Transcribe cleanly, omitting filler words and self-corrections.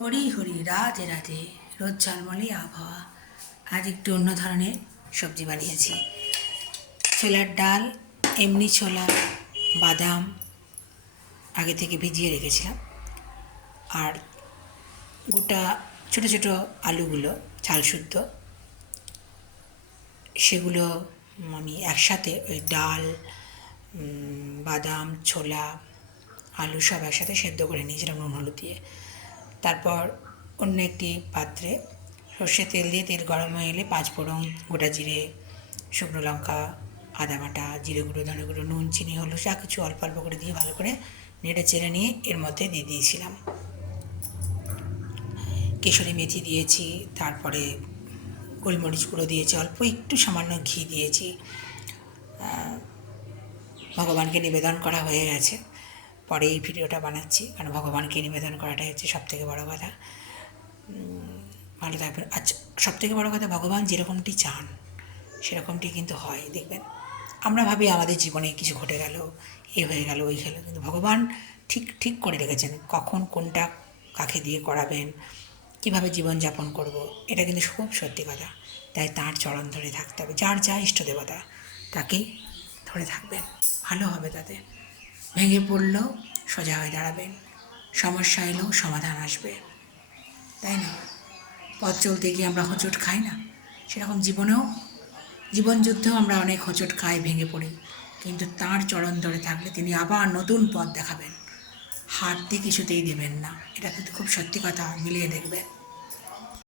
হরি হরি, রাধে রাধে। রোদ ঝলমলে আবহাওয়া। আজ একটু অন্য ধরনের সবজি বানিয়েছি। ছোলার ডাল, এমনি ছোলা, বাদাম আগে থেকে ভিজিয়ে রেখেছিলাম, আর গোটা ছোটো ছোটো আলুগুলো চাল শুদ্ধ, সেগুলো আমি একসাথে ওই ডাল, বাদাম, ছোলা, আলু সব একসাথে সেদ্ধ করে নিয়েছিলাম নুন হলুদ দিয়ে। তারপর অন্য একটি পাত্রে সর্ষের তেল দিয়ে তেল গরম হয়ে এলে পাঁচফোড়ন, গোটা জিরে, শুকনো লঙ্কা, আদা বাটা, জিরে গুঁড়ো, ধনে গুঁড়ো, নুন, চিনি, হলুদ যা কিছু অল্প অল্প করে দিয়ে ভালো করে নেড়ে চেড়ে নিয়ে এর মধ্যে দিয়ে দিয়েছিলাম কেশরি মেথি দিয়েছি, তারপরে গোলমরিচ গুঁড়ো দিয়েছি, অল্প একটু সামান্য ঘি দিয়েছি। ভগবানকে নিবেদন করা হয়ে গেছে, পরে এই ভিডিওটা বানাচ্ছি, কারণ ভগবানকে নিবেদন করাটাই হচ্ছে সবথেকে বড় কথা। ভালো থাকবেন। আচ্ছা, সবথেকে বড় কথা, ভগবান যেরকমটি চান সেরকমটি কিন্তু হয়। দেখবেন, আমরা ভাবি আমাদের জীবনে কিছু ঘটে গেল, এ হয়ে গেল, ওই গেল, কিন্তু ভগবান ঠিক ঠিক করে রেখেছেন কখন কোনটা কাকে দিয়ে করাবেন, কীভাবে জীবনযাপন করব। এটা কিন্তু খুব সত্যি কথা। তাই তাঁর চরণ ধরে থাকতে হবে। যার যা ইষ্ট দেবতা তাকেই ধরে থাকবেন, ভালো হবে তাতে। ভেঙে পড়লেও সোজা হয়ে দাঁড়াবেন, সমস্যা এলেও সমাধান আসবে, তাই না? পথ চলতে গিয়ে আমরা হোঁচট খাই না? সেরকম জীবনযুদ্ধেও আমরা অনেক হোঁচট খাই, ভেঙে পড়ি, কিন্তু তাঁর চরণ ধরে থাকলে তিনি আবার নতুন পথ দেখাবেন, হারতে কিছুতেই দেবেন না। এটা কিন্তু খুব সত্যি কথা, মিলিয়ে দেখবেন।